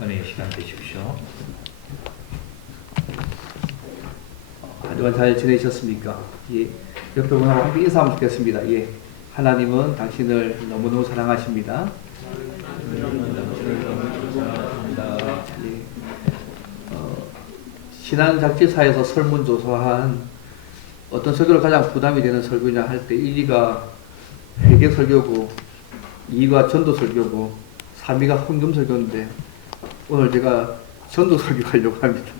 은혜의 시간 되십시오. 한 주간 잘 지내셨습니까? 예, 옆에 분하고 함께 인사하면 좋겠습니다. 예, 하나님은 당신을 너무너무 사랑하십니다. 예, 신앙작지사에서 설문조사한 어떤 설교를 가장 부담이 되는 설교냐 할 때 1위가 회개 설교고 2위가 전도 설교고 3위가 헌금 설교인데 오늘 제가 전도 설교하려고 합니다.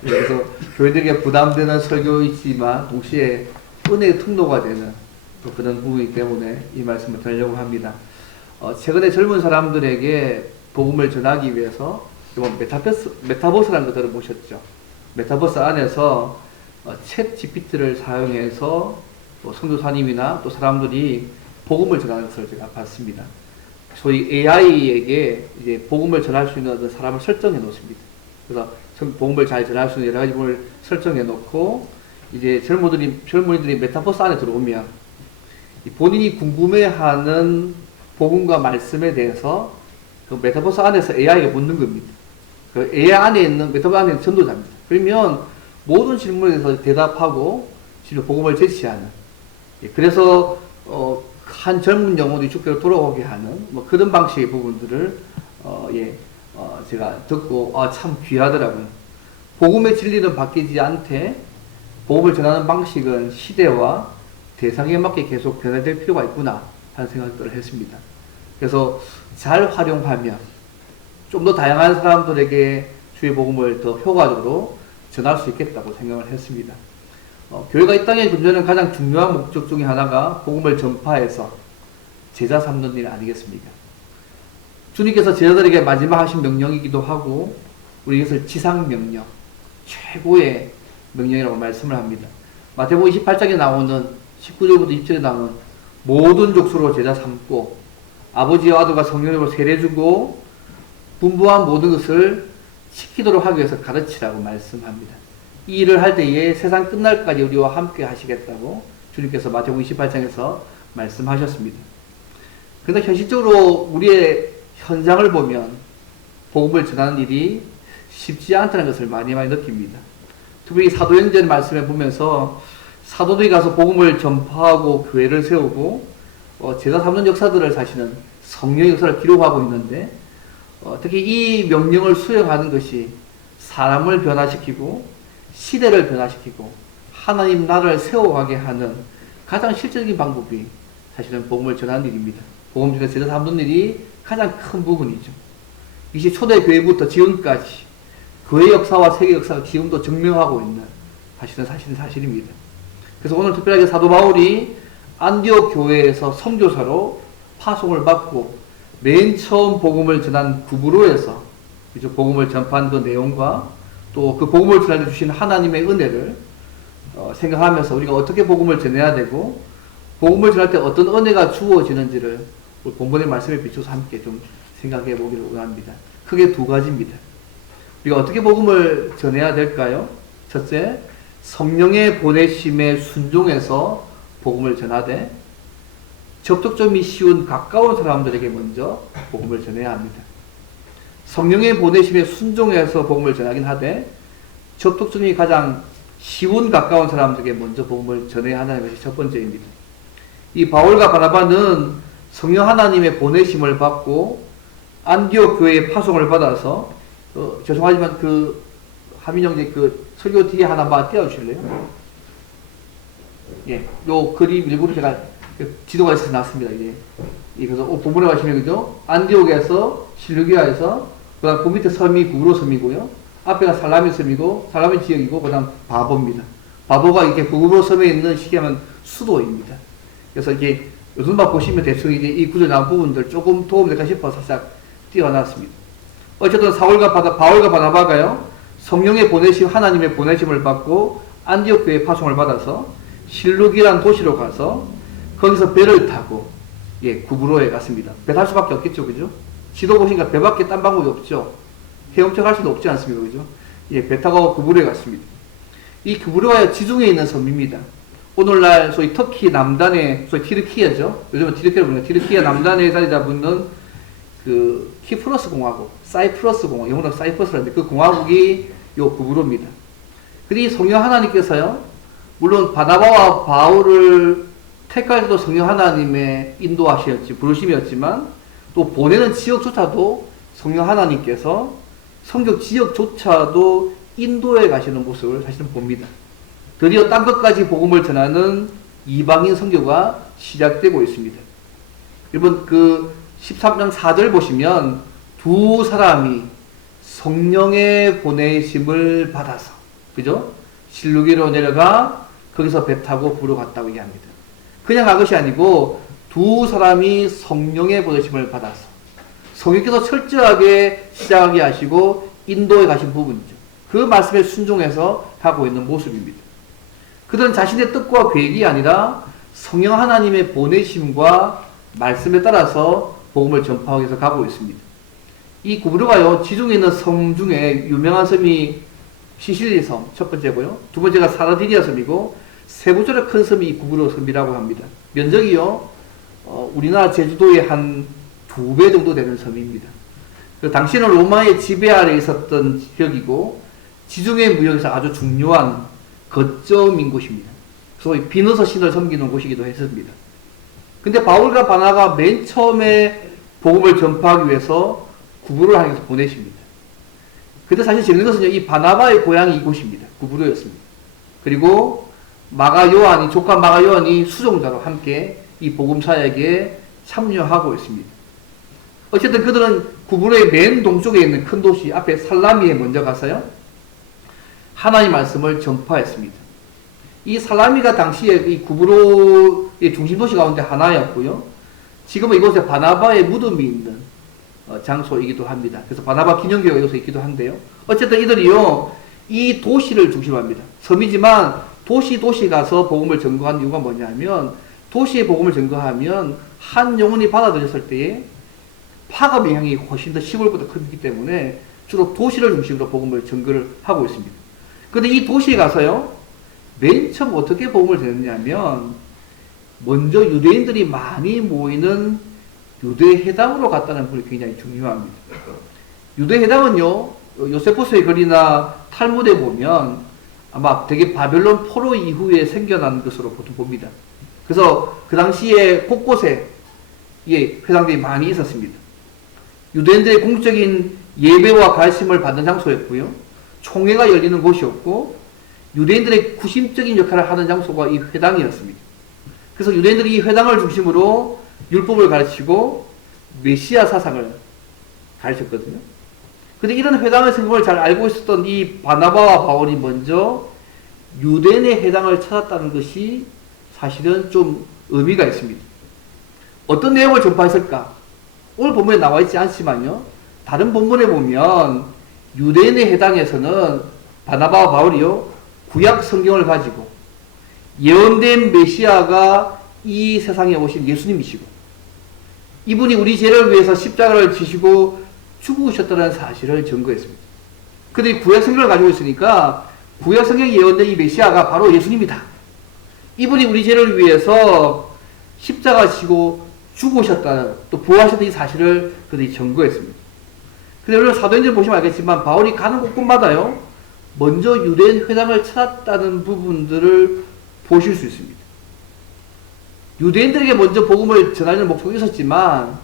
그래서 교회들에게 부담되는 설교이지만 동시에 은혜의 통로가 되는 그런 부분이기 때문에 이 말씀을 드리려고 합니다. 최근에 젊은 사람들에게 복음을 전하기 위해서 메타버스라는 거 들어보셨죠? 메타버스 안에서 챗 GPT를 사용해서 또 선교사님이나 또 사람들이 복음을 전하는 것을 제가 봤습니다. 소위 AI에게 이제 복음을 전할 수 있는 어떤 사람을 설정해 놓습니다. 그래서 복음을 잘 전할 수 있는 여러 가지 부분을 설정해 놓고 이제 젊은이들이 메타버스 안에 들어오면 본인이 궁금해하는 복음과 말씀에 대해서 그 메타버스 안에서 AI가 묻는 겁니다. 그 AI 안에 있는 메타버스 안에 있는 전도자입니다. 그러면 모든 질문에 대해서 대답하고 복음을 제시하는. 그래서 한 젊은 영혼이 주께로 돌아오게 하는 뭐 그런 방식의 부분들을 제가 듣고 참 귀하더라고요. 복음의 진리는 바뀌지 않되 복음을 전하는 방식은 시대와 대상에 맞게 계속 변화될 필요가 있구나 하는 생각들을 했습니다. 그래서 잘 활용하면 좀 더 다양한 사람들에게 주의 복음을 더 효과적으로 전할 수 있겠다고 생각을 했습니다. 교회가 이 땅에 존재하는 가장 중요한 목적 중에 하나가 복음을 전파해서 제자 삼는 일 아니겠습니까? 주님께서 제자들에게 마지막 하신 명령이기도 하고 우리 이것을 지상명령, 최고의 명령이라고 말씀을 합니다. 마태복음 28장에 나오는 19절부터 20절에 나오는 모든 족속으로 제자 삼고 아버지와 아들과 성령으로 세례주고 분부한 모든 것을 지키도록 하기 위해서 가르치라고 말씀합니다. 이 일을 할 때에 세상 끝날까지 우리와 함께 하시겠다고 주님께서 마태복음 28장에서 말씀하셨습니다. 그런데 현실적으로 우리의 현장을 보면 복음을 전하는 일이 쉽지 않다는 것을 많이 느낍니다. 특히 사도행전 말씀에 보면서 사도들이 가서 복음을 전파하고 교회를 세우고 제자 삼는 역사들을 사실은 성령의 역사를 기록하고 있는데 특히 이 명령을 수행하는 것이 사람을 변화시키고 시대를 변화시키고 하나님 나라를 세워가게 하는 가장 실질적인 방법이 사실은 복음을 전하는 일입니다. 복음 중에 제자 삼는 일이 가장 큰 부분이죠. 이제 초대 교회부터 지금까지 교회 역사와 세계 역사가 지금도 증명하고 있는 사실입니다. 그래서 오늘 특별하게 사도 바울이 안디옥 교회에서 선교사로 파송을 받고 맨 처음 복음을 전한 구브로에서 복음을 전파한 그 내용과 또 그 복음을 전할 때 주신 하나님의 은혜를 생각하면서 우리가 어떻게 복음을 전해야 되고 복음을 전할 때 어떤 은혜가 주어지는지를 본문의 말씀에 비춰서 함께 좀 생각해 보기를 원합니다. 크게 두 가지입니다. 우리가 어떻게 복음을 전해야 될까요? 첫째, 성령의 보내심에 순종해서 복음을 전하되 접촉점이 쉬운 가까운 사람들에게 먼저 복음을 전해야 합니다. 성령의 보내심에 순종해서 복음을 전하긴 하되 접촉점이 가장 쉬운 가까운 사람들에게 먼저 복음을 전해야 한다는 것이 첫 번째입니다. 이 바울과 바나바는 성령 하나님의 보내심을 받고 안디옥 교회의 파송을 받아서 죄송하지만 그 하민 형제 그 설교 뒤에 하나만 띄워주실래요? 예, 요 그림 일부러 제가 지도가 있어서 놨습니다. 그래서 본문에 가시면 그죠? 안디옥에서 실루기아에서 그다음 그 밑에 섬이 구브로 섬이고요. 앞에가 살라미 섬이고 살라미 지역이고 그다음 바보입니다. 바보가 이렇게 구브로 섬에 있는 시기하면 수도입니다. 그래서 이게 요즘만 보시면 대충 이제 이 구절 나온 부분들 조금 도움될까 싶어서 살짝 띄워놨습니다. 어쨌든 바울과 바나바가요 성령의 보내심 하나님의 보내심을 받고 안디옥 교회 파송을 받아서 실루기라는 도시로 가서 거기서 배를 타고 구브로에 갔습니다. 배 탈 수밖에 없겠죠, 그죠? 지도 보시니까 배밖에 딴 방법이 없죠. 헤엄쳐 갈 수도 없지 않습니까, 그죠? 배 타고 구브로에 갔습니다. 이 구브로가 지중해에 있는 섬입니다. 오늘날 소위 터키 남단의 소위 티르키예죠. 요즘은 티르키를 부르는 티르키아 남단에 자리 잡는 그 키프로스 공화국, 사이프러스 공화국, 영어로 사이프러스라는데 그 공화국이 요 구브로입니다. 근데 이 성령 하나님께서요, 물론 바나바와 바울을 택할 때도 성령 하나님의 인도하시었지, 부르심이었지만 또 보내는 지역조차도 성령 하나님께서 성경 지역조차도 인도에 가시는 모습을 사실은 봅니다. 드디어 딴 것까지 복음을 전하는 이방인 선교가 시작되고 있습니다. 여러분 그 13장 4절 보시면 두 사람이 성령의 보내심을 받아서, 그죠? 실루기로 내려가 거기서 배 타고 부로 갔다고 얘기합니다. 그냥 간 것이 아니고 두 사람이 성령의 보내심을 받아서 성령께서 철저하게 시작하게 하시고 인도에 가신 부분이죠. 그 말씀에 순종해서 가고 있는 모습입니다. 그들은 자신의 뜻과 계획이 아니라 성령 하나님의 보내심과 말씀에 따라서 복음을 전파하기 위해서 가고 있습니다. 이 구브로가요, 지중해 있는 섬 중에 유명한 섬이 시실리 섬, 첫 번째고요. 두 번째가 사르디니아 섬이고, 세 번째로 큰 섬이 구브로 섬이라고 합니다. 면적이요, 우리나라 제주도의 한 2배 정도 되는 섬입니다. 당시에는 로마의 지배 아래 있었던 지역이고, 지중해 무역에서 아주 중요한 거점인 곳입니다. 소위 비너서 신을 섬기는 곳이기도 했습니다. 근데 바울과 바나가 맨 처음에 복음을 전파하기 위해서 구브로를 하기 위해서 보내십니다. 근데 사실 재밌는 것은 이 바나바의 고향이 이곳입니다. 구브로였습니다. 그리고 조카 마가 요한이 수종자로 함께 이 복음 사역에 참여하고 있습니다. 어쨌든 그들은 구브로의 맨 동쪽에 있는 큰 도시 앞에 살라미에 먼저 가서요, 하나님의 말씀을 전파했습니다. 이 살라미가 당시에 이 구브로의 중심 도시 가운데 하나였고요. 지금은 이곳에 바나바의 무덤이 있는 장소이기도 합니다. 그래서 바나바 기념교회가 이곳에 있기도 한데요. 어쨌든 이들이요, 이 도시를 중심으로 합니다. 섬이지만 도시 가서 복음을 전거한 이유가 뭐냐면, 도시에 복음을 전거하면 한 영혼이 받아들였을 때에 파급 영향이 훨씬 더 시골보다 크기 때문에 주로 도시를 중심으로 복음을 전거를 하고 있습니다. 그런데 이 도시에 가서요, 맨 처음 어떻게 복음을 전했냐면, 먼저 유대인들이 많이 모이는 유대회당으로 갔다는 부분이 굉장히 중요합니다. 유대회당은요, 요세포스의 글이나 탈무드에 보면 아마 되게 바벨론 포로 이후에 생겨난 것으로 보통 봅니다. 그래서 그 당시에 곳곳에 회당들이 많이 있었습니다. 유대인들의 공적인 예배와 가르침을 받는 장소였고요. 총회가 열리는 곳이었고, 유대인들의 구심적인 역할을 하는 장소가 이 회당이었습니다. 그래서 유대인들이 이 회당을 중심으로 율법을 가르치고 메시아 사상을 가르쳤거든요. 근데 이런 회당의 성공을 잘 알고 있었던 이 바나바와 바울이 먼저 유대인의 회당을 찾았다는 것이 사실은 좀 의미가 있습니다. 어떤 내용을 전파했을까? 오늘 본문에 나와 있지 않지만요, 다른 본문에 보면 유대인의 회당에서는 바나바와 바울이요, 구약 성경을 가지고 예언된 메시아가 이 세상에 오신 예수님이시고, 이분이 우리 죄를 위해서 십자가를 지시고 죽으셨다는 사실을 전거했습니다. 그들이 구약 성경을 가지고 있으니까 구약 성경에 예언된 이 메시아가 바로 예수님이다. 이분이 우리 죄를 위해서 십자가 지고 죽으셨다, 또 부활하셨다, 이 사실을 그들이 전거했습니다. 근데 여러분 사도행전 보시면 알겠지만 바울이 가는 곳곳마다요, 먼저 유대인 회당을 찾았다는 부분들을 보실 수 있습니다. 유대인들에게 먼저 복음을 전하는 목적이 있었지만,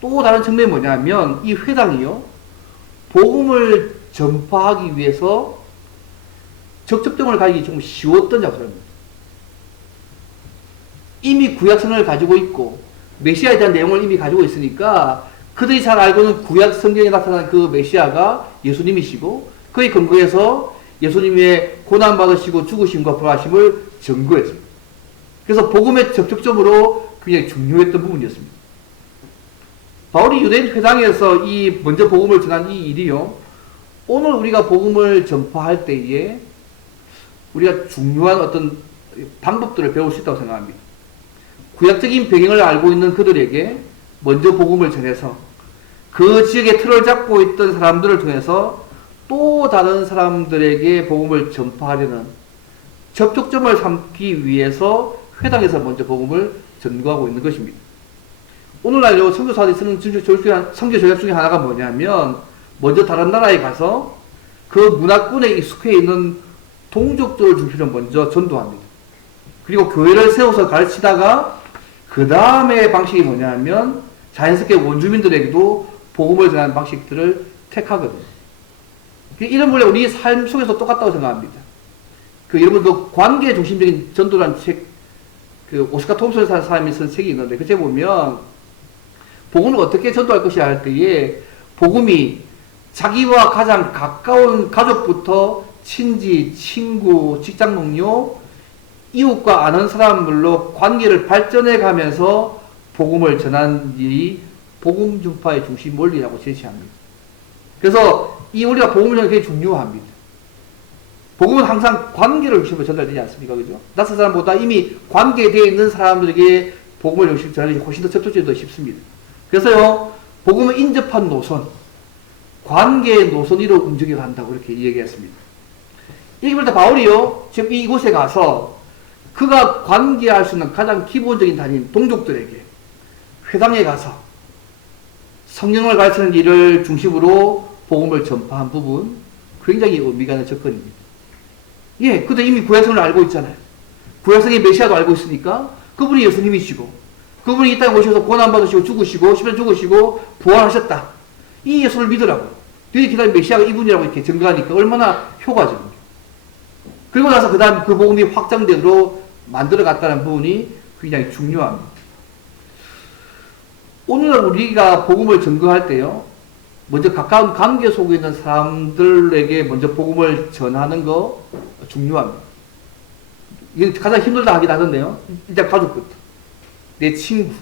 또 다른 측면이 뭐냐면 이 회당이요, 복음을 전파하기 위해서 적cep점을 가지기 좀 쉬웠던 장소입니다. 이미 구약성경을 가지고 있고 메시아에 대한 내용을 이미 가지고 있으니까 그들이 잘 알고 있는 구약 성경에 나타난 그 메시아가 예수님이시고, 그에 근거해서 예수님의 고난받으시고 죽으심과 부활하심을 전거했습니다. 그래서 복음의 접촉점으로 굉장히 중요했던 부분이었습니다. 바울이 유대인 회당에서 이 먼저 복음을 전한 이 일이요, 오늘 우리가 복음을 전파할 때에 우리가 중요한 어떤 방법들을 배울 수 있다고 생각합니다. 구약적인 배경을 알고 있는 그들에게 먼저 복음을 전해서 그 지역에 틀을 잡고 있던 사람들을 통해서 또 다른 사람들에게 복음을 전파하려는 접촉점을 삼기 위해서 회당에서 먼저 복음을 전거하고 있는 것입니다. 오늘날요 선교사들이 쓰는 성교 전략 중에 하나가 뭐냐면 먼저 다른 나라에 가서 그 문화권에 익숙해 있는 동족들을 중심으로 먼저 전도합니다. 그리고 교회를 세워서 가르치다가 그 다음에 방식이 뭐냐면 자연스럽게 원주민들에게도 복음을 전하는 방식들을 택하거든요. 이런 원래 우리 삶 속에서 똑같다고 생각합니다. 여러분 그 관계 중심적인 전도라는 책, 오스카 톰슨이라는 사람이 쓴 책이 있는데 그 책에 보면 복음을 어떻게 전도할 것이냐 할 때에 복음이 자기와 가장 가까운 가족부터 친지, 친구, 직장 동료, 이웃과 아는 사람들로 관계를 발전해 가면서 복음을 전하는 일이 복음 전파의 중심 원리라고 제시합니다. 그래서 우리가 복음을 전하는 게 굉장히 중요합니다. 복음은 항상 관계를 중심으로 전달되지 않습니까? 그죠? 낯선 사람보다 이미 관계되어 있는 사람들에게 복음을 중심으로 전하는 게 훨씬 더 접촉점이 더 쉽습니다. 그래서요, 복음은 인접한 노선, 관계의 노선 위로 움직여 간다고 이렇게 얘기했습니다. 이럴 때 바울이요, 지금 이곳에 가서 그가 관계할 수 있는 가장 기본적인 단위인 동족들에게 회당에 가서 성경을 가르치는 일을 중심으로 복음을 전파한 부분, 굉장히 의미가 있는 접근입니다. 예, 그때 이미 구약성을 알고 있잖아요. 구약성의 메시아도 알고 있으니까 그분이 예수님이시고 그분이 이 땅에 오셔서 고난받으시고 죽으시고 십자가에 죽으시고 부활하셨다. 이 예수를 믿으라고. 너희 기다린 메시아가 이분이라고 이렇게 증거하니까 얼마나 효과적입니까? 그리고 나서 그 다음 그 복음이 확장되도록 만들어갔다는 부분이 굉장히 중요합니다. 오늘 우리가 복음을 증거할 때요, 먼저 가까운 관계 속에 있는 사람들에게 먼저 복음을 전하는 거 중요합니다. 이게 가장 힘들다 하긴 하던데요. 일단 가족부터. 내 친구,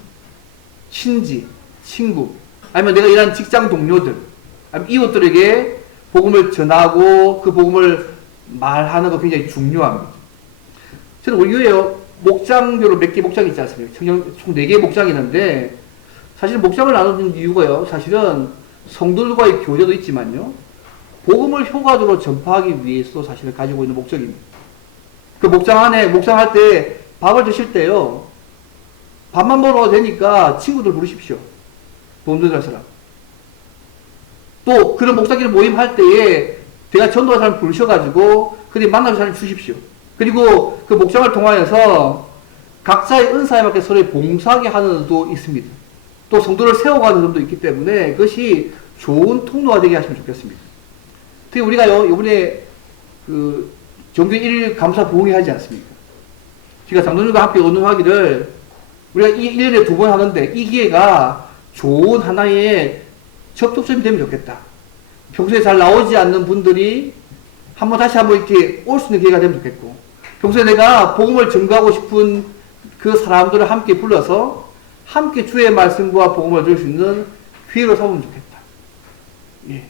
친지, 친구, 아니면 내가 일하는 직장 동료들, 아니면 이웃들에게 복음을 전하고 그 복음을 말하는 거 굉장히 중요합니다. 저는 우리 교회요, 목장별로 몇 개 목장이 있지 않습니까? 총 4개의 목장이 있는데, 사실 목장을 나누는 이유가요, 사실은 성도들과의 교제도 있지만요, 복음을 효과적으로 전파하기 위해서 사실을 가지고 있는 목적입니다. 그 목장 안에, 목장할 때 밥을 드실 때요, 밥만 먹어도 되니까 친구들 부르십시오. 돈 들어갈 사람. 또 그런 목사끼리 모임할 때에 제가 전도할 사람 부르셔가지고 그들이 만나는 사람 주십시오. 그리고 그 목장을 통하여서 각자의 은사에 맞게 서로의 봉사하게 하는 일도 있습니다. 또 성도를 세워가는 점도 있기 때문에 그것이 좋은 통로가 되게 하시면 좋겠습니다. 특히 우리가요, 이번에 그 정규 1일 감사 부흥회 하지 않습니까? 제가 장로님과 함께 언론하기를 우리가 1년에 2번 하는데 이 기회가 좋은 하나의 접촉점이 되면 좋겠다. 평소에 잘 나오지 않는 분들이 다시 한번 이렇게 올 수 있는 기회가 되면 좋겠고, 평소에 내가 복음을 증거하고 싶은 그 사람들을 함께 불러서 함께 주의 말씀과 복음을 줄 수 있는 기회로 삼으면 좋겠다. 예.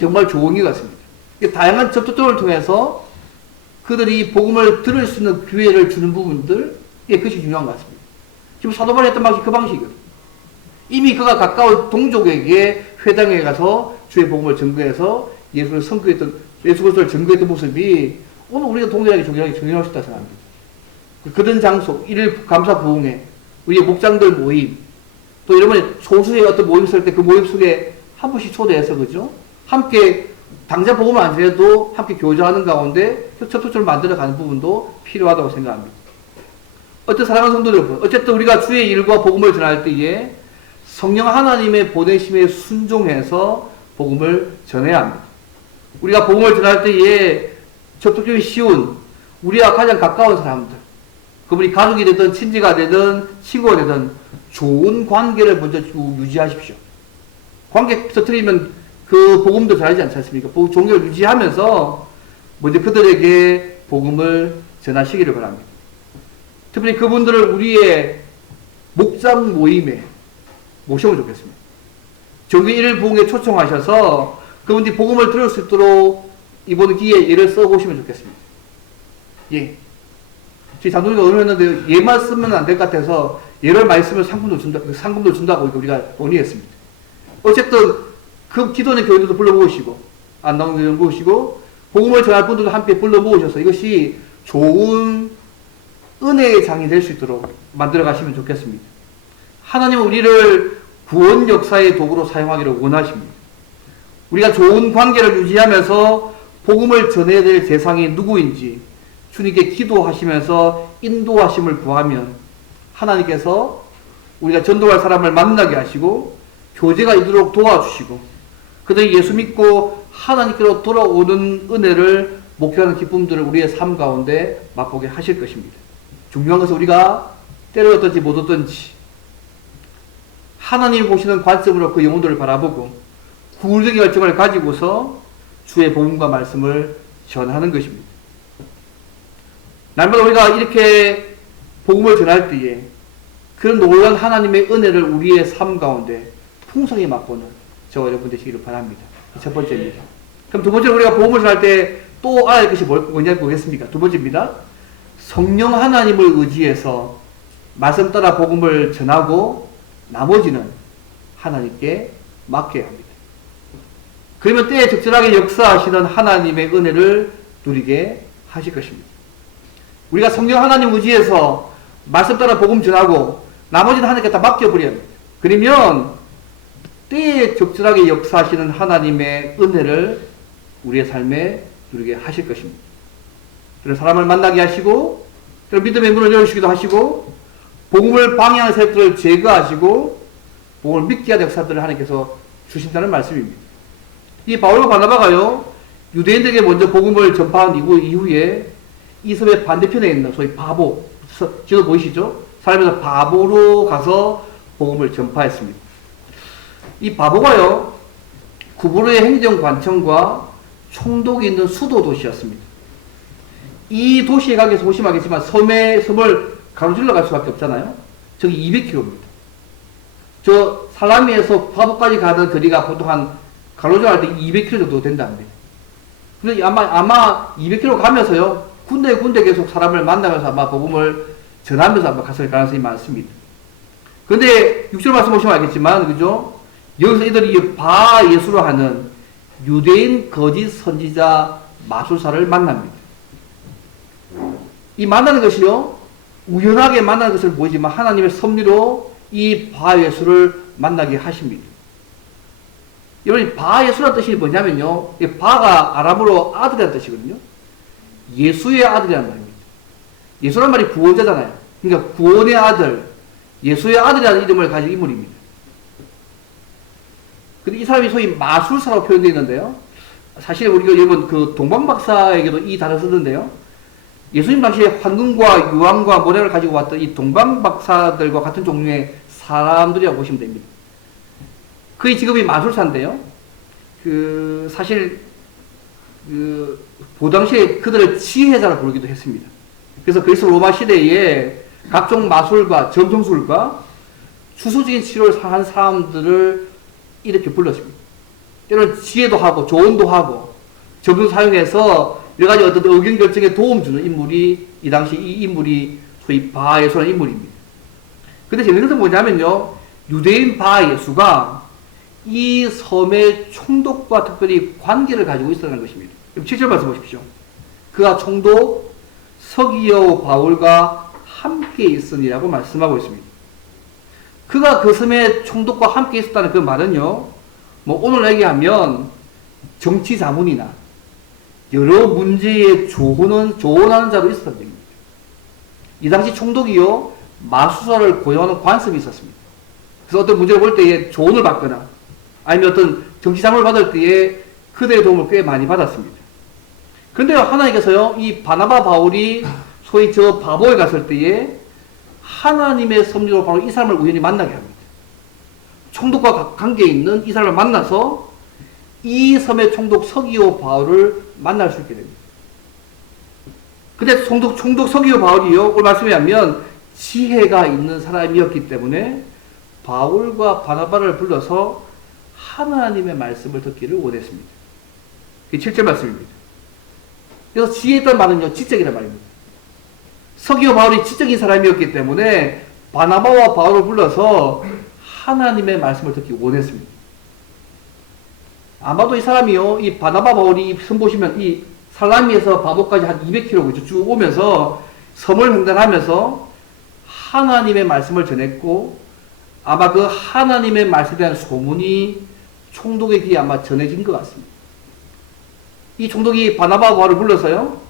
정말 좋은 일 같습니다. 다양한 접촉점을 통해서 그들이 복음을 들을 수 있는 기회를 주는 부분들, 그것이 중요한 것 같습니다. 지금 사도 바울이 했던 방식이 그 방식이거든요. 이미 그가 가까운 동족에게 회당에 가서 주의 복음을 증거해서 예수 그리스도를 증거했던 모습이 오늘 우리가 동일하게 중요할 수 있다고 생각합니다. 그런 장소, 일일 감사 부흥회, 우리의 목장들 모임, 또 여러분이 소수의 어떤 모임 있을 때 그 모임 속에 한 분씩 초대해서, 그죠? 함께, 당장 복음을 안 해도 함께 교제하는 가운데 접촉점을 만들어가는 부분도 필요하다고 생각합니다. 어떤 사랑하는 성도들 여러분, 어쨌든 우리가 주의 일과 복음을 전할 때에 성령 하나님의 보내심에 순종해서 복음을 전해야 합니다. 우리가 복음을 전할 때에 접촉점이 쉬운 우리와 가장 가까운 사람들, 그분이 가족이 되든 친지가 되든 친구가 되든 좋은 관계를 먼저 쭉 유지하십시오. 관계 터뜨리면 그 복음도 전하지 않지 않습니까? 종교를 유지하면서 먼저 그들에게 복음을 전하시기를 바랍니다. 특별히 그분들을 우리의 목장 모임에 모시면 좋겠습니다. 정규 1일 부흥에 초청하셔서 그분들이 복음을 들을 수 있도록 이번 기회에 예를 써보시면 좋겠습니다. 예. 저희 장로님과 의논했는데 예만 쓰면 안 될 것 같아서 예를 많이 쓰면 상금도 준다고 우리가 논의했습니다. 어쨌든 그 기존의 교인들도 불러 모으시고 안 나오는 교인들 모으시고 복음을 전할 분들도 함께 불러 모으셔서 이것이 좋은 은혜의 장이 될 수 있도록 만들어 가시면 좋겠습니다. 하나님은 우리를 구원 역사의 도구로 사용하기를 원하십니다. 우리가 좋은 관계를 유지하면서 복음을 전해야 될 대상이 누구인지 주님께 기도하시면서 인도하심을 구하면 하나님께서 우리가 전도할 사람을 만나게 하시고 교제가 이루도록 도와주시고 그들이 예수 믿고 하나님께로 돌아오는 은혜를 목표하는 기쁨들을 우리의 삶 가운데 맛보게 하실 것입니다. 중요한 것은 우리가 때를 얻든지 못 얻든지 하나님이 보시는 관점으로 그 영혼들을 바라보고 구울적인 열정을 가지고서 주의 복음과 말씀을 전하는 것입니다. 날마다 우리가 이렇게 복음을 전할 때에 그런 놀라운 하나님의 은혜를 우리의 삶 가운데 풍성히 맛보는 저와 여러분 되시기를 바랍니다. 첫 번째입니다. 그럼 두 번째로 우리가 복음을 전할 때 또 알아야 할 것이 뭐냐 보겠습니까? 두 번째입니다. 성령 하나님을 의지해서 말씀 따라 복음을 전하고 나머지는 하나님께 맡겨야 합니다. 그러면 때에 적절하게 역사하시는 하나님의 은혜를 누리게 하실 것입니다. 우리가 성령 하나님 의지해서 말씀 따라 복음 전하고 나머지는 하나님께 다 맡겨버려야 합니다. 그러면 때에 적절하게 역사하시는 하나님의 은혜를 우리의 삶에 누리게 하실 것입니다. 그래서 사람을 만나게 하시고 믿음의 문을 열어주시기도 하시고 복음을 방해하는 세력들을 제거하시고 복음을 믿게 하는 역사들을 하나님께서 주신다는 말씀입니다. 이 바울과 바나바가요 유대인들에게 먼저 복음을 전파한 이후에 이 섬의 반대편에 있는 소위 바보 지도 보이시죠? 사람에서 바보로 가서 복음을 전파했습니다. 이 바보가요 구부로의 행정관청과 총독이 있는 수도 도시였습니다. 이 도시에 가기 위해서 보시면 알겠지만 섬을 가로질러 갈 수밖에 없잖아요. 저기 200km입니다. 저 살라미에서 바보까지 가는 거리가 보통 한 가로질러 갈 때 200km 정도 된답니다. 그래서 아마 200km 가면서요 군데 계속 사람을 만나면서 아마 복음을 전하면서 아마 갔을 가능성이 많습니다. 그런데 6절 말씀 보시면 알겠지만 그죠? 여기서 이들이 바 예수로 하는 유대인 거짓 선지자 마술사를 만납니다. 이 만나는 것이요 우연하게 만나는 것을 보이지만 하나님의 섭리로 이 바 예수를 만나게 하십니다. 여러분 바 예수라는 뜻이 뭐냐면요 이 바가 아람어로 아들이라는 뜻이거든요. 예수의 아들이라는 말입니다. 예수란 말이 구원자잖아요. 그러니까 구원의 아들 예수의 아들이라는 이름을 가진 인물입니다. 근데 이 사람이 소위 마술사라고 표현되어 있는데요. 사실 우리가 여러분 그 동방박사에게도 이 단어를 쓰는데요. 예수님 당시에 황금과 유황과 모래를 가지고 왔던 이 동방박사들과 같은 종류의 사람들이라고 보시면 됩니다. 그의 직업이 마술사인데요. 사실 그 당시에 그들을 지혜자라 부르기도 했습니다. 그래서 그리스 로마 시대에 각종 마술과 점성술과 주소적인 치료를 한 사람들을 이렇게 불렀습니다. 때로는 지혜도 하고 조언도 하고 점성 사용해서 여러 가지 어떤 의견 결정에 도움 주는 인물이 이 당시 이 인물이 소위 바 예수라는 인물입니다. 근데 재밌는 것은 뭐냐면요. 유대인 바 예수가 이 섬의 총독과 특별히 관계를 가지고 있었다는 것입니다. 7절 말씀 보십시오. 그가 총독 서기오 바울과 함께 있으니라고 말씀하고 있습니다. 그가 그 섬의 총독과 함께 있었다는 그 말은요, 뭐 오늘 얘기하면 정치 자문이나 여러 문제에 조언하는 자로 있었다는 겁니다. 이 당시 총독이요, 마술사를 고용하는 관습이 있었습니다. 그래서 어떤 문제를 볼 때에 조언을 받거나 아니면 어떤 정치 자문을 받을 때에 그들의 도움을 꽤 많이 받았습니다. 그런데 하나님께서요, 이 바나바 바울이 소위 저 바보에 갔을 때에 하나님의 섭리로 바로 이 사람을 우연히 만나게 합니다. 총독과 관계에 있는 이 사람을 만나서 이 섬의 총독 서기오 바울을 만날 수 있게 됩니다. 근데 총독 서기오 바울이요, 오늘 말씀에 하면 지혜가 있는 사람이었기 때문에 바울과 바나바를 불러서 하나님의 말씀을 듣기를 원했습니다. 이게 7절 말씀입니다. 그래서 지혜 있다는 말은요, 지적이란 말입니다. 서기오 바울이 지적인 사람이었기 때문에 바나바와 바울을 불러서 하나님의 말씀을 듣기 원했습니다. 아마도 이 사람이요, 이 바나바 바울이 섬 보시면 이 살라미에서 바보까지 한 200km 쭉 오면서 섬을 횡단하면서 하나님의 말씀을 전했고 아마 그 하나님의 말씀에 대한 소문이 총독의 귀에 아마 전해진 것 같습니다. 이 총독이 바나바와 바울을 불러서요,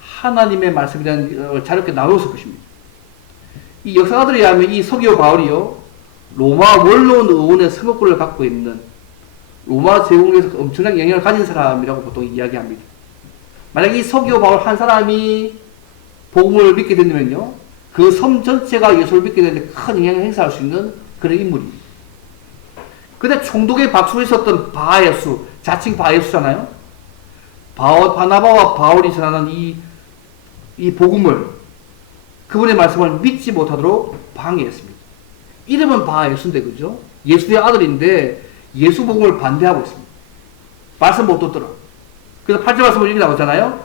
하나님의 말씀에 대한 자유롭게 나눴을 것입니다. 이 역사가들에 의하면 이 서기오 바울이요, 로마 원로원 의원의 선거권을 갖고 있는 로마 제국에서 엄청난 영향을 가진 사람이라고 보통 이야기합니다. 만약 이 서기오 바울 한 사람이 복음을 믿게 된다면요, 그 섬 전체가 예수를 믿게 되는데 큰 영향을 행사할 수 있는 그런 인물입니다. 근데 총독의 박수를 있었던 바예수, 자칭 바예수잖아요. 바나바와 바울이 전하는 이 복음을, 그분의 말씀을 믿지 못하도록 방해했습니다. 이름은 바예수인데, 그죠? 예수의 아들인데 예수 복음을 반대하고 있습니다. 말씀 못 듣더라. 그래서 8절 말씀을 이렇게 나오잖아요.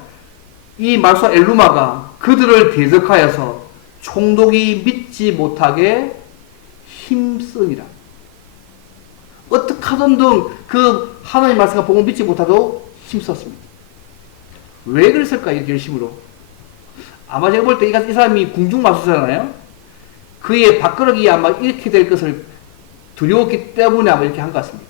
이 말소 엘루마가 그들을 대적하여서 총독이 믿지 못하게 힘쓰니라. 어떻게 하든 그 하나님 말씀과 복음을 믿지 못하도록 힘썼습니다. 왜 그랬을까, 이 결심으로? 아마 제가 볼 때 이 사람이 궁중마술사잖아요. 그의 밥그릇이 아마 이렇게 될 것을 두려웠기 때문에 아마 이렇게 한 것 같습니다.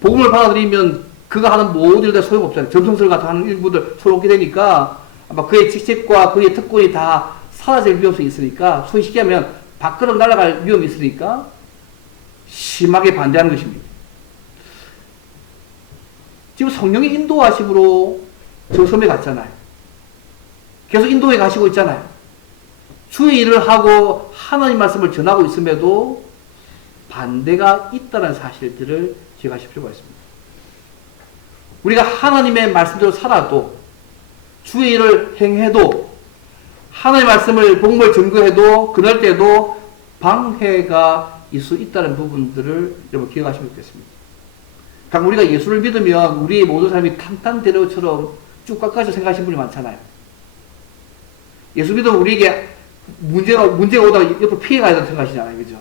복음을 받아들이면 그가 하는 모든 일 다 소용없잖아요. 점성설 같은 하는 일부들 소용없게 되니까 아마 그의 직책과 그의 특권이 다 사라질 위험성이 있으니까, 소위 쉽게 하면 밥그릇 날아갈 위험이 있으니까 심하게 반대하는 것입니다. 지금 성령의 인도하심으로 저 섬에 갔잖아요. 계속 인도에 가시고 있잖아요. 주의 일을 하고 하나님 말씀을 전하고 있음에도 반대가 있다는 사실들을 기억하실 필요가 있습니다. 우리가 하나님의 말씀대로 살아도, 주의 일을 행해도, 하나님의 말씀을 복음을 증거해도 그럴 때도 방해가 있을 수 있다는 부분들을 여러분 기억하시면 좋겠습니다. 그러니까 우리가 예수를 믿으면 우리의 모든 삶이 탄탄대로처럼 쭉 깎아져 생각하시는 분이 많잖아요. 예수 믿으면 우리에게 문제가 오다가 옆으로 피해가야 된다고 생각하시잖아요. 그죠?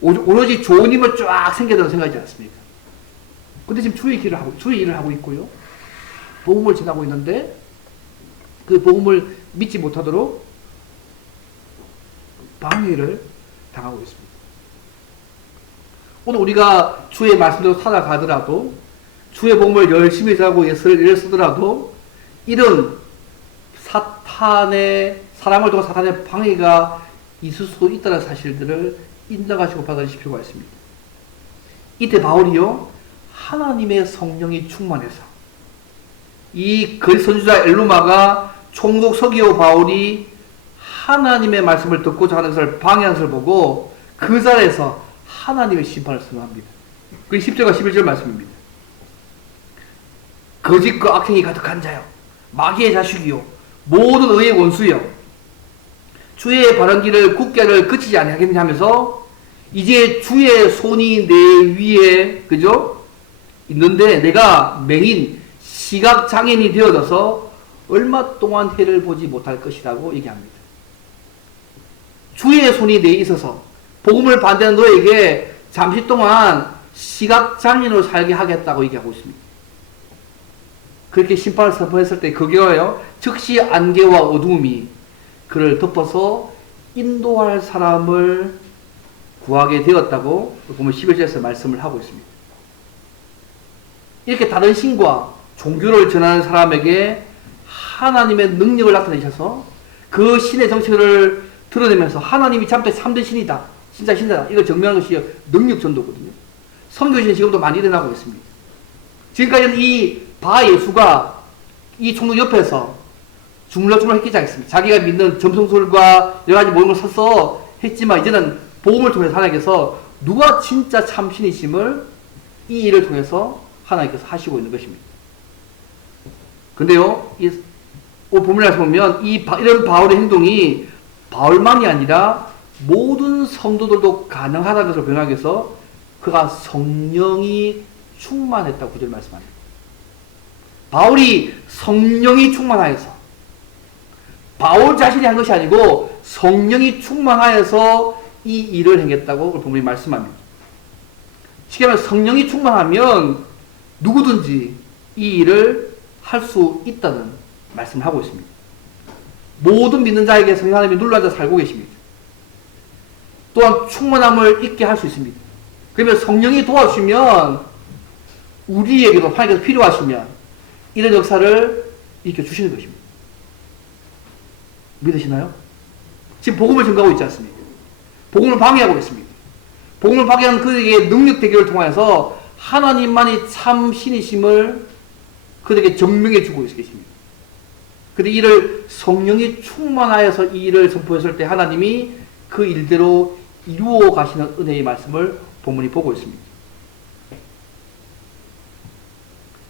오로지 좋은 힘을 쫙 생겨야 생각하지 않습니까? 근데 지금 주의 일을 하고 있고요. 복음을 전하고 있는데 그 복음을 믿지 못하도록 방해를 당하고 있습니다. 오늘 우리가 주의 말씀대로 살아가더라도, 주의 복음을 열심히 전하고 예수를 쓰더라도 이런 사람을 통한 사탄의 방해가 있을 수도 있다는 사실들을 인정하시고 받아들이실 필요가 있습니다. 이때 바울이요, 하나님의 성령이 충만해서 이 거짓 선지자 엘루마가 총독 서기오 바울이 하나님의 말씀을 듣고자 하는 것을 방해하는 것을 보고 그 자리에서 하나님의 심판을 선언합니다. 그게 10절과 11절 말씀입니다. 거짓과 악행이 가득한 자요, 마귀의 자식이요, 모든 의의 원수요, 주의 바른 길을 굳게를 그치지 아니하겠느냐 하면서, 이제 주의 손이 내 위에, 그죠? 있는데 내가 맹인, 시각장애인이 되어져서 얼마 동안 해를 보지 못할 것이라고 얘기합니다. 주의 손이 내에 있어서 복음을 반대하는 너에게 잠시 동안 시각장애인으로 살게 하겠다고 얘기하고 있습니다. 그렇게 심판을 선포했을 때 그게요, 즉시 안개와 어두움이 그를 덮어서 인도할 사람을 구하게 되었다고 보면 11절에서 말씀을 하고 있습니다. 이렇게 다른 신과 종교를 전하는 사람에게 하나님의 능력을 나타내셔서 그 신의 정체를 드러내면서 하나님이 참된 신이다, 진짜 신이다, 이걸 증명하는 것이 능력 전도거든요. 선교신은 지금도 많이 일어나고 있습니다. 지금까지는 이 바예수가 이 총독 옆에서 주물럭주물럭 했겠지 않습니까? 자기가 믿는 점성술과 여러 가지 모든 걸 써서 했지만, 이제는 복음을 통해서 하나님께서 누가 진짜 참신이심을 이 일을 통해서 하나님께서 하시고 있는 것입니다. 근데요, 오늘 본문에서 보면 이런 바울의 행동이 바울만이 아니라 모든 성도들도 가능하다는 것을 변하기 위해서 그가 성령이 충만했다고 구절 말씀합니다. 바울이 성령이 충만하여서, 바울 자신이 한 것이 아니고 성령이 충만하여서 이 일을 행했다고 본문이 말씀합니다. 쉽게 말하면 성령이 충만하면 누구든지 이 일을 할 수 있다는 말씀을 하고 있습니다. 모든 믿는 자에게 성령 하나님이 눌러앉아 살고 계십니다. 또한 충만함을 있게 할 수 있습니다. 그러면 성령이 도와주시면 우리에게도 하나님께서 필요하시면 이런 역사를 일으켜 주시는 것입니다. 믿으시나요? 지금 복음을 증거하고 있지 않습니까? 복음을 방해하고 있습니다. 복음을 방해하는 그에게 능력 대결을 통해서 하나님만이 참 신이심을 그들에게 증명해 주고 계십니다. 근데 이를 성령이 충만하여서 이 일을 선포했을 때 하나님이 그 일대로 이루어 가시는 은혜의 말씀을 본문이 보고 있습니다.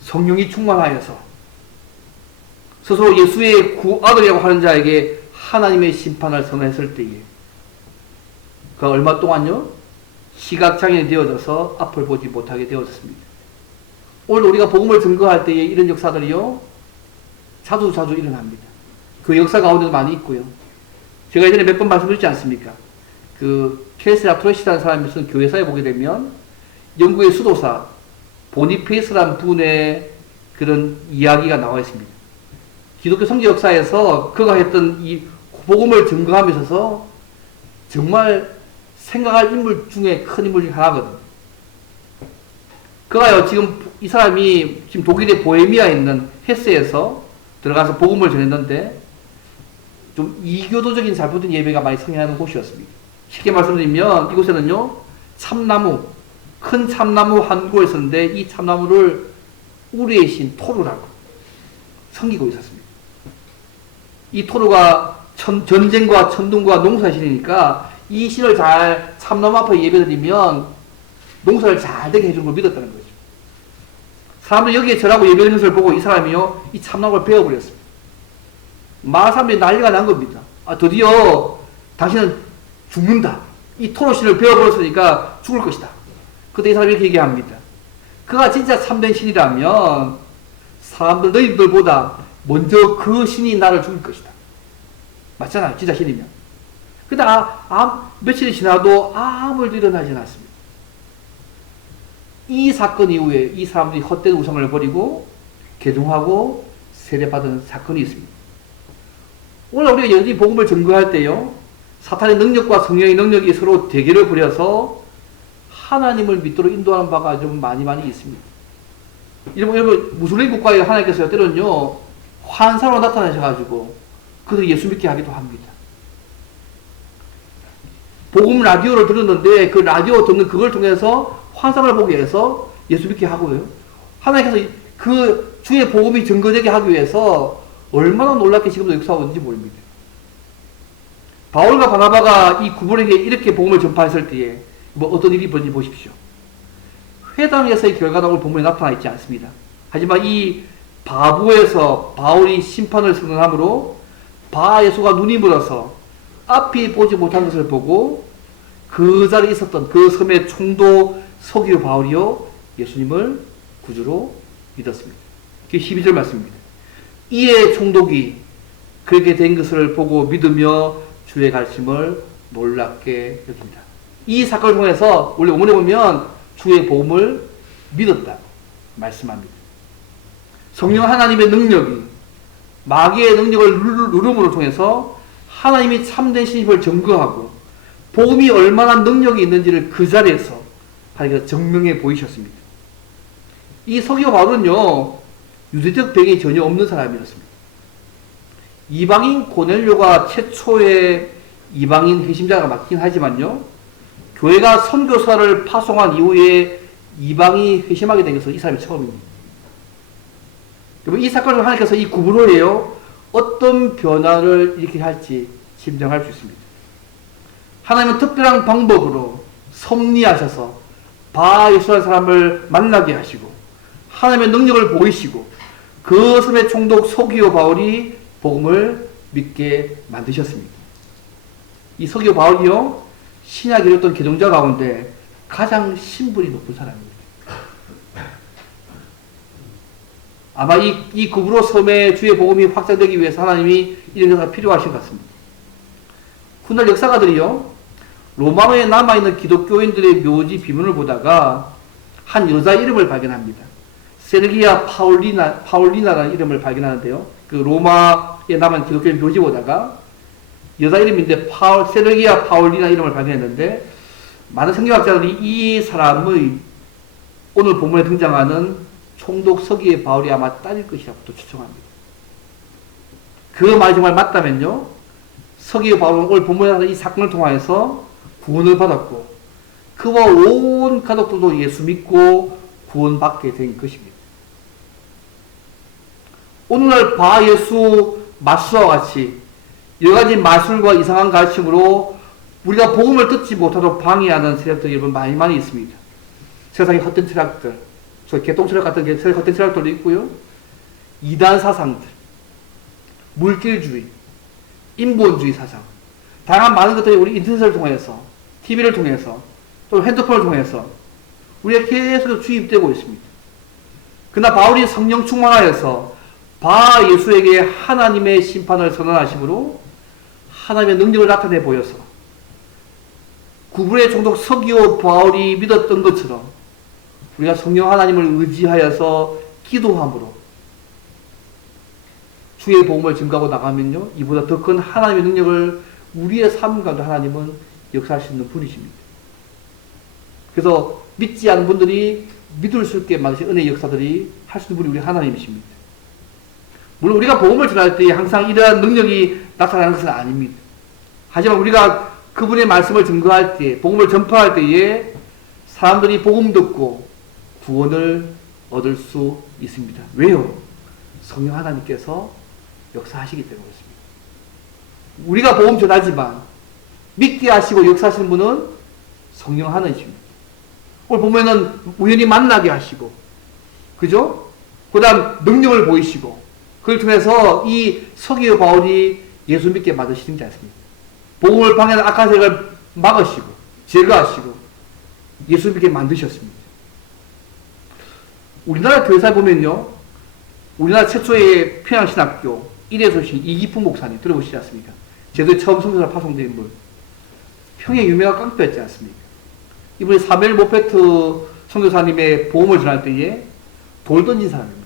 성령이 충만하여서 스스로 예수의 구아들이라고 하는 자에게 하나님의 심판을 선언했을 때에 그 얼마 동안요? 시각장애인이 되어져서 앞을 보지 못하게 되어졌습니다. 오늘 우리가 복음을 증거할 때에 이런 역사들이요 자주 일어납니다. 그 역사 가운데도 많이 있고요. 제가 예전에 몇 번 말씀드렸지 않습니까? 그 켈스라 트래시라는 사람이 쓴 교회사에 보게 되면 영국의 수도사 보니페이스라는 분의 그런 이야기가 나와 있습니다. 기독교 성교 역사에서 그가 했던 이 복음을 증거함에 있어서 정말 생각할 인물 중에 큰 인물 중 하나거든요. 그가요, 지금 이 사람이 지금 독일의 보헤미아에 있는 헤세에서 들어가서 복음을 전했는데 좀 이교도적인 잘못된 예배가 많이 성행하는 곳이었습니다. 쉽게 말씀드리면 이곳에는요, 참나무, 큰 참나무 한 그루가 있었는데 이 참나무를 우리의 신 토르라고 섬기고 있었습니다. 이 토르가 전쟁과 천둥과 농사의 신이니까 이 신을 잘 참나무 앞에 예배드리면 농사를 잘 되게 해주는 걸 믿었다는 거죠. 사람들이 여기에 절하고 예배드리는 것을 보고 이 사람이요, 이 참나무를 베어버렸습니다. 마을 사람들이 난리가 난 겁니다. 아, 드디어 당신은 죽는다. 이 토르신을 베어버렸으니까 죽을 것이다. 그때 이 사람이 이렇게 얘기합니다. 그가 진짜 참된 신이라면 사람들 너희들보다 먼저 그 신이 나를 죽일 것이다. 맞잖아요. 진짜 신이면. 근데 며칠이 지나도 아무 일도 일어나지 않았습니다. 이 사건 이후에 이 사람들이 헛된 우상을 버리고 개종하고 세례받은 사건이 있습니다. 오늘 우리가 여전히 복음을 증거할 때요, 사탄의 능력과 성령의 능력이 서로 대결을 벌여서 하나님을 믿도록 인도하는 바가 좀 많이 있습니다. 여러분, 무슬림 국가에 하나님께서 때로는요, 환상으로 나타나셔가지고 그들이 예수 믿게 하기도 합니다. 복음 라디오를 들었는데 그 라디오 듣는 그걸 통해서 환상을 보기 위해서 예수 믿게 하고요. 하나님께서 그 주의 복음이 증거되게 하기 위해서 얼마나 놀랍게 지금도 역사하고 있는지 모릅니다. 바울과 바나바가 이 구분에게 이렇게 복음을 전파했을 때에 어떤 일이 벌어진지 보십시오. 회당에서의 결과가 오늘 본문에 나타나 있지 않습니다. 하지만 이 바부에서 바울이 심판을 선언함으로 바예수가 눈이 멀어서 앞이 보지 못한 것을 보고 그 자리에 있었던 그 섬의 총독 서기오 바울이요, 예수님을 구주로 믿었습니다. 그게 12절 말씀입니다. 이에 총독이 그렇게 된 것을 보고 믿으며 주의 가르침을 놀랍게 여깁니다. 이 사건을 통해서 원래 원문에 보면 주의 복음을 믿었다 말씀합니다. 성령 하나님의 능력이 마귀의 능력을 누름으로 통해서 하나님이 참된 신임을 증거하고 복음이 얼마나 능력이 있는지를 그 자리에서 하나님께서 증명해 보이셨습니다. 이 서기오 바울은요, 유대적 배경이 전혀 없는 사람이었습니다. 이방인 고넬료가 최초의 이방인 회심자가 맞긴 하지만요, 교회가 선교사를 파송한 이후에 이방이 회심하게 된 것은 이 사람이 처음입니다. 이 사건을 하나님께서 이 구분호에요, 어떤 변화를 일으키게 할지 짐작할 수 있습니다. 하나님은 특별한 방법으로 섭리하셔서 바예수라는 사람을 만나게 하시고 하나님의 능력을 보이시고 그 섬의 총독 서기오 바울이 복음을 믿게 만드셨습니다. 이 서기오 바울이요, 신약에 이뤘던 개종자 가운데 가장 신분이 높은 사람입니다. 아마 이 구브로 섬의 주의 복음이 확장되기 위해서 하나님이 이런 역사가 필요하신 것 같습니다. 훗날 역사가들이요, 로마에 남아있는 기독교인들의 묘지 비문을 보다가 한 여자 이름을 발견합니다. 세르기아 파울리나라는 이름을 발견하는데요. 그 로마에 남아있는 기독교인 묘지 보다가 여자 이름인데 세르기아 파울리나 이름을 발견했는데 많은 성경학자들이 이 사람의 오늘 본문에 등장하는 총독 서기의 바울이 아마 딸일 것이라고 또 추정합니다. 그 말이 정말 맞다면요, 서기의 바울은 오늘 본문에 나온 이 사건을 통해서 구원을 받았고 그와 온 가족들도 예수 믿고 구원받게 된 것입니다. 오늘날 바예수 마술과 같이 여러가지 마술과 이상한 가르침으로 우리가 복음을 듣지 못하도록 방해하는 세력들이 여러분 많이 있습니다. 세상의 헛된 철학들, 개똥철학 같은 헛된 철학들도 있고요, 이단 사상들, 물질주의, 인본주의 사상, 다양한 많은 것들이 우리 인터넷을 통해서, TV를 통해서, 또 핸드폰을 통해서 우리가 계속 주입되고 있습니다. 그러나 바울이 성령 충만하여서 바 예수에게 하나님의 심판을 선언하심으로 하나님의 능력을 나타내 보여서 구불의 총독 서기오 바울이 믿었던 것처럼 우리가 성령 하나님을 의지하여서 기도함으로 주의 복음을 증거하고 나가면요, 이보다 더 큰 하나님의 능력을 우리의 삶 가운데 하나님은 역사할 수 있는 분이십니다. 그래서 믿지 않는 분들이 믿을 수 있게 만드신 은혜의 역사들이 할 수 있는 분이 우리 하나님이십니다. 물론 우리가 복음을 전할 때 항상 이러한 능력이 나타나는 것은 아닙니다. 하지만 우리가 그분의 말씀을 증거할 때, 복음을 전파할 때에 사람들이 복음 듣고 구원을 얻을 수 있습니다. 왜요? 성령 하나님께서 역사하시기 때문에 그렇습니다. 우리가 복음 전하지만 믿게 하시고 역사하시는 분은 성령 하나님이십니다. 오늘 보면은 우연히 만나게 하시고, 그죠? 그 다음 능력을 보이시고, 그걸 통해서 이 서기오 바울이 예수 믿게 만드시지 않습니까? 복음을 방해하는 악한 세력을 막으시고, 제거하시고, 예수 믿게 만드셨습니다. 우리나라 교회사에 보면요, 우리나라 최초의 평양신학교 1회 소신 이기풍 목사님 들어보시지 않습니까? 제도에 처음 선교사 파송된 분. 평양 유명한 깡패였지 않습니까? 이분이 사멜 모페트 선교사님의 복음을 전할 때에 돌 던진 사람입니다.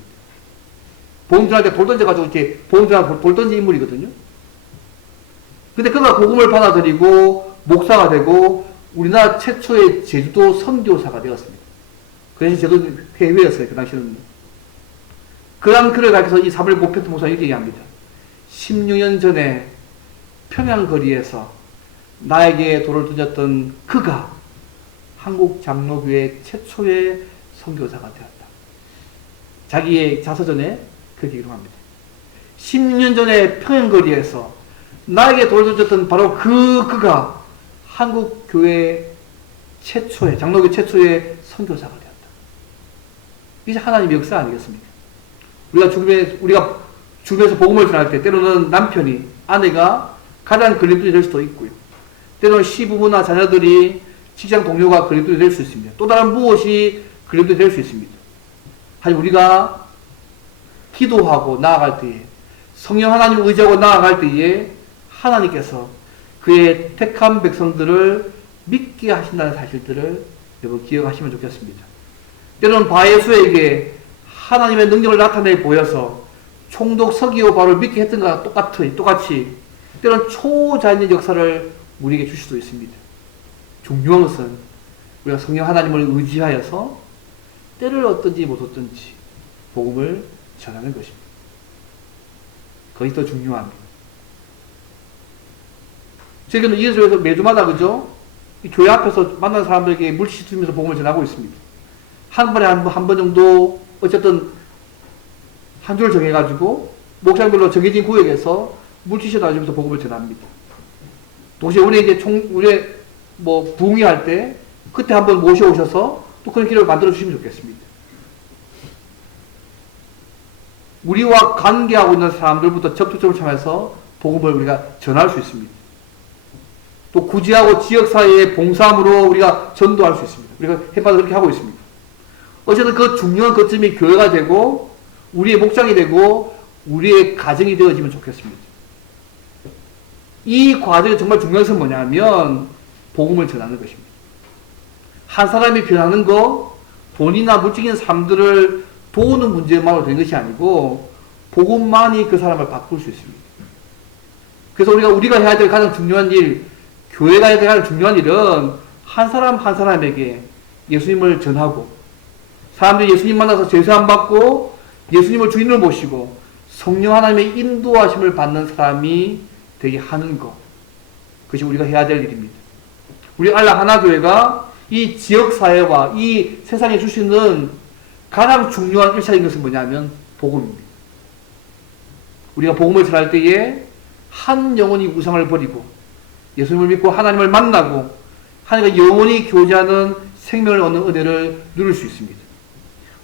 복음 전할 때 돌 던져가지고 이렇게 복음 전할 돌 던진 인물이거든요. 근데 그가 복음을 받아들이고 목사가 되고 우리나라 최초의 제주도 선교사가 되었습니다. 그래서 제주도 회회였어요. 그 당시에는. 그런 그를 가르쳐서 이 사멜 모페트 목사가 이렇게 얘기합니다. 16년 전에 평양 거리에서 나에게 돌을 던졌던 그가 한국 장로교회 최초의 선교사가 되었다. 자기의 자서전에 그렇게 기록합니다. 10년 전에 평양거리에서 나에게 돌을 던졌던 바로 그가 한국 교회 최초의, 장로교 최초의 선교사가 되었다. 이게 하나님의 역사 아니겠습니까? 우리가 주변에서 복음을 전할 때 때로는 남편이, 아내가 가장 걸림돌이 될 수도 있고요. 때로는 시부모나 자녀들이, 직장 동료가 걸림돌이 될 수 있습니다. 또 다른 무엇이 걸림돌이 될 수 있습니다. 하지만 우리가 기도하고 나아갈 때에, 성령 하나님을 의지하고 나아갈 때에 하나님께서 그의 택한 백성들을 믿게 하신다는 사실들을 여러분 기억하시면 좋겠습니다. 때로는 바예수에게 하나님의 능력을 나타내 보여서 총독 서기오 바울을 믿게 했던 것과 똑같이 때로는 초자연적 역사를 우리에게 줄 수도 있습니다. 중요한 것은 우리가 성령 하나님을 의지하여서 때를 얻든지 못 얻든지 복음을 전하는 것입니다. 그것이 더 중요합니다. 저희는 이에서 매주마다 그죠? 이 교회 앞에서 만난 사람들에게 물질 주면서 복음을 전하고 있습니다. 한 번에 한 번 정도 어쨌든 한 줄 정해가지고 목장별로 정해진 구역에서 물질시 나누면서 복음을 전합니다. 동시에 우리 이제 부흥회 할 때 그때 한번 모셔오셔서 또 그런 기회를 만들어 주시면 좋겠습니다. 우리와 관계하고 있는 사람들부터 접촉점을 참여해서 복음을 우리가 전할 수 있습니다. 또 구제하고 지역사회의 봉사함으로 우리가 전도할 수 있습니다. 우리가 해봐도 그렇게 하고 있습니다. 어쨌든 그 중요한 거점이 교회가 되고 우리의 목장이 되고 우리의 가정이 되어지면 좋겠습니다. 이 과정이 정말 중요한 것은 뭐냐면 복음을 전하는 것입니다. 한 사람이 변하는 거, 돈이나 물질적인 삶들을 도우는 문제만으로 되는 것이 아니고 복음만이 그 사람을 바꿀 수 있습니다. 그래서 우리가 해야 될 가장 중요한 일, 교회가 해야 될 가장 중요한 일은 한 사람 한 사람에게 예수님을 전하고, 사람들이 예수님 만나서 제사함 받고 예수님을 주인으로 모시고 성령 하나님의 인도하심을 받는 사람이 되게 하는 것, 그것이 우리가 해야 될 일입니다. 우리 알라 하나교회가 이 지역사회와 이 세상에 주시는 가장 중요한 일차적인 것은 뭐냐면 복음입니다. 우리가 복음을 전할 때에 한 영혼이 우상을 버리고 예수님을 믿고 하나님을 만나고 하나님과 영원히 교제하는 생명을 얻는 은혜를 누릴 수 있습니다.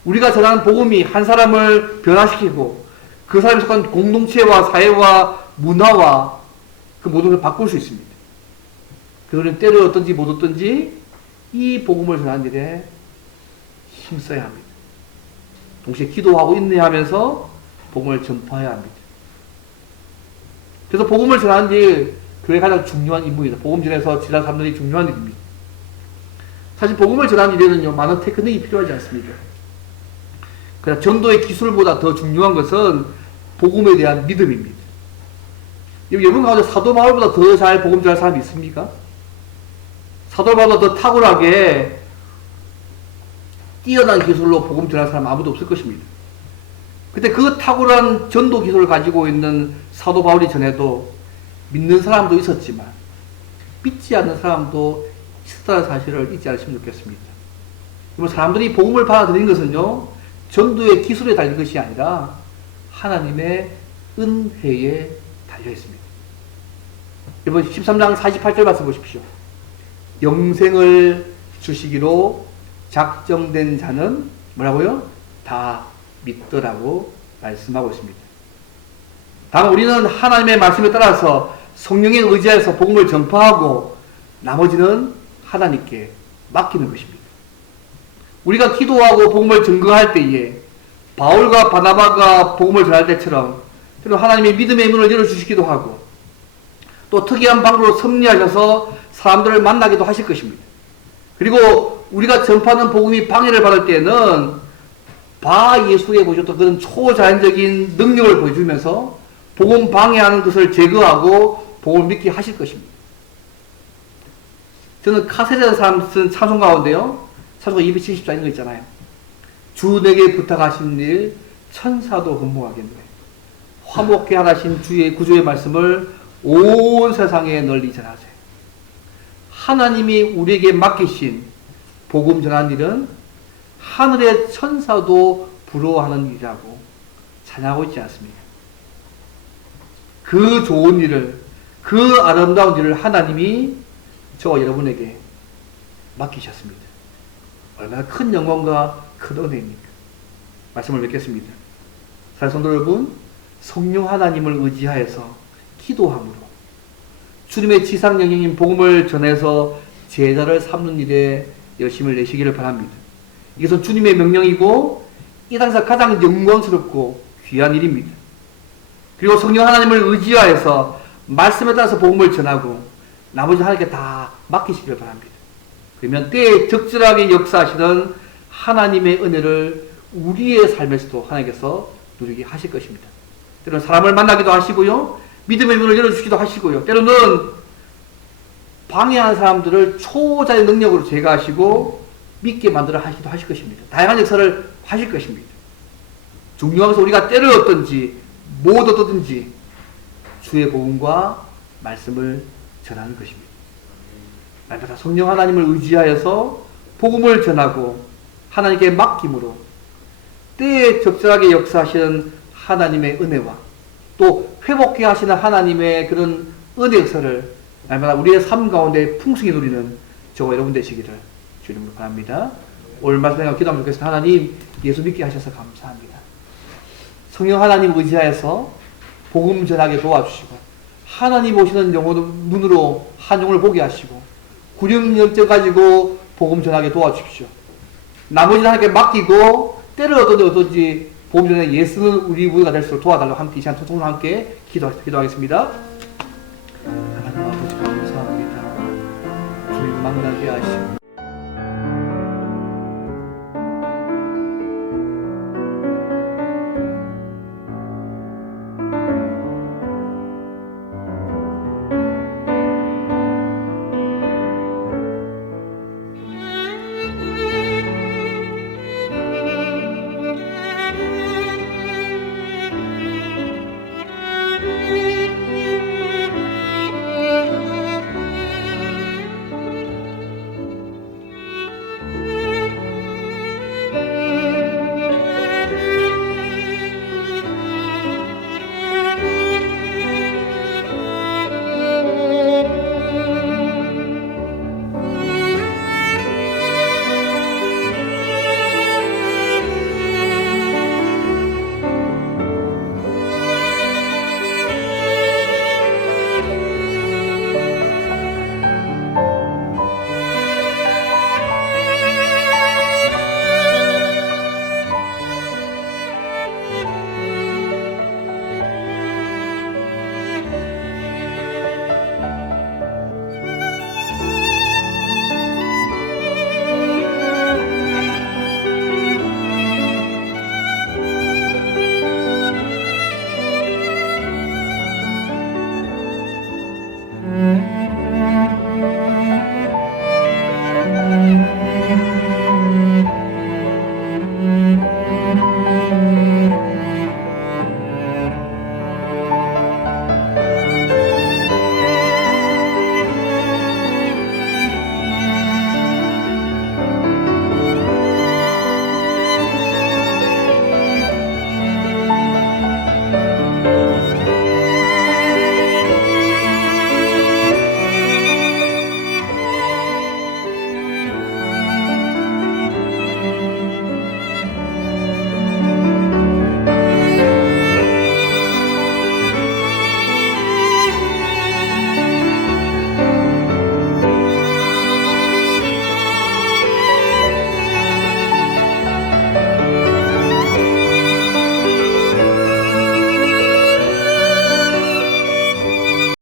우리가 전하는 복음이 한 사람을 변화시키고 그 사람에 속한 공동체와 사회와 문화와 그 모든 걸 바꿀 수 있습니다. 그들은 때를 얻든지 못 얻든지 이 복음을 전하는 일에 힘써야 합니다. 동시에 기도하고 인내하면서 복음을 전파해야 합니다. 그래서 복음을 전하는 일, 교회의 가장 중요한 임무입니다. 복음 전에서 지난 3년이 중요한 일입니다. 사실 복음을 전하는 일에는요, 많은 테크닉이 필요하지 않습니다. 그러나 전도의 기술보다 더 중요한 것은 복음에 대한 믿음입니다. 여러분 가운데 사도 바울보다 더 잘 복음 전할 사람이 있습니까? 사도 바울보다 더 탁월하게 뛰어난 기술로 복음 전할 사람 아무도 없을 것입니다. 그때 그 탁월한 전도 기술을 가지고 있는 사도 바울이 전에도 믿는 사람도 있었지만 믿지 않는 사람도 있었다는 사실을 잊지 않으시면 좋겠습니다. 사람들이 복음을 받아들이는 것은요, 전도의 기술에 달린 것이 아니라 하나님의 은혜에 달려 있습니다. 여러분 13장 48절 말씀 보십시오. 영생을 주시기로 작정된 자는 뭐라고요? 다 믿더라고 말씀하고 있습니다. 다만 우리는 하나님의 말씀에 따라서 성령에 의지해서 복음을 전파하고 나머지는 하나님께 맡기는 것입니다. 우리가 기도하고 복음을 증거할 때에 바울과 바나바가 복음을 전할 때처럼 하나님의 믿음의 문을 열어주시기도 하고 또 특이한 방법으로 섭리하셔서 사람들을 만나기도 하실 것입니다. 그리고 우리가 전파하는 복음이 방해를 받을 때는 바예수에 보셨던 그런 초자연적인 능력을 보여주면서 복음 방해하는 것을 제거하고 복음을 믿게 하실 것입니다. 저는 카세르 사람 쓴 찬송 가운데요, 찬송가 274 있는 거 있잖아요. 주 내게 부탁하신 일 천사도 흠모하겠네. 화목케 하신 주의 구주의 말씀을 온 세상에 널리 전하세요. 하나님이 우리에게 맡기신 복음 전하는 일은 하늘의 천사도 부러워하는 일이라고 찬양하고 있지 않습니까? 그 좋은 일을, 그 아름다운 일을 하나님이 저와 여러분에게 맡기셨습니다. 얼마나 큰 영광과 큰 은혜입니까? 말씀을 맺겠습니다. 사랑하는 성도 여러분, 성령 하나님을 의지하여서 기도함으로 주님의 지상명령인 복음을 전해서 제자를 삼는 일에 열심을 내시기를 바랍니다. 이것은 주님의 명령이고 이 땅에서 가장 영광스럽고 귀한 일입니다. 그리고 성령 하나님을 의지하여서 말씀에 따라서 복음을 전하고 나머지 하나님께 다 맡기시기를 바랍니다. 그러면 때에 적절하게 역사하시는 하나님의 은혜를 우리의 삶에서도 하나님께서 누리게 하실 것입니다. 때로는 사람을 만나기도 하시고요, 믿음의 문을 열어주시기도 하시고요, 때로는 방해하는 사람들을 초자의 능력으로 제거하시고 믿게 만들어 하시기도 하실 것입니다. 다양한 역사를 하실 것입니다. 중요한 것은 우리가 때를 얻든지 못 얻든지 주의 복음과 말씀을 전하는 것입니다. 날마다 성령 하나님을 의지하여서 복음을 전하고 하나님께 맡김으로 때에 적절하게 역사하시는 하나님의 은혜와 또 회복해 하시는 하나님의 그런 은혜 역사를 날마다 우리의 삶 가운데 풍성히 누리는 저와 여러분 되시기를 주님으로 바랍니다. 오늘 말씀에 기도하면 좋겠습니다. 하나님, 예수 믿게 하셔서 감사합니다. 성령 하나님 의지하여서 복음 전하게 도와주시고 하나님 오시는 영혼 눈으로 한 영혼을 보게 하시고 구령영적 가지고 복음 전하게 도와주십시오. 나머지는 하나님께 맡기고 때를 어떤지 복음 전에 예수는 우리 우리가 될 수 있도록 도와달라고 함께 이 시간 통성으로 함께 기도하겠습니다. 하나님 아버지 감사합니다. 주님 만나게 하시고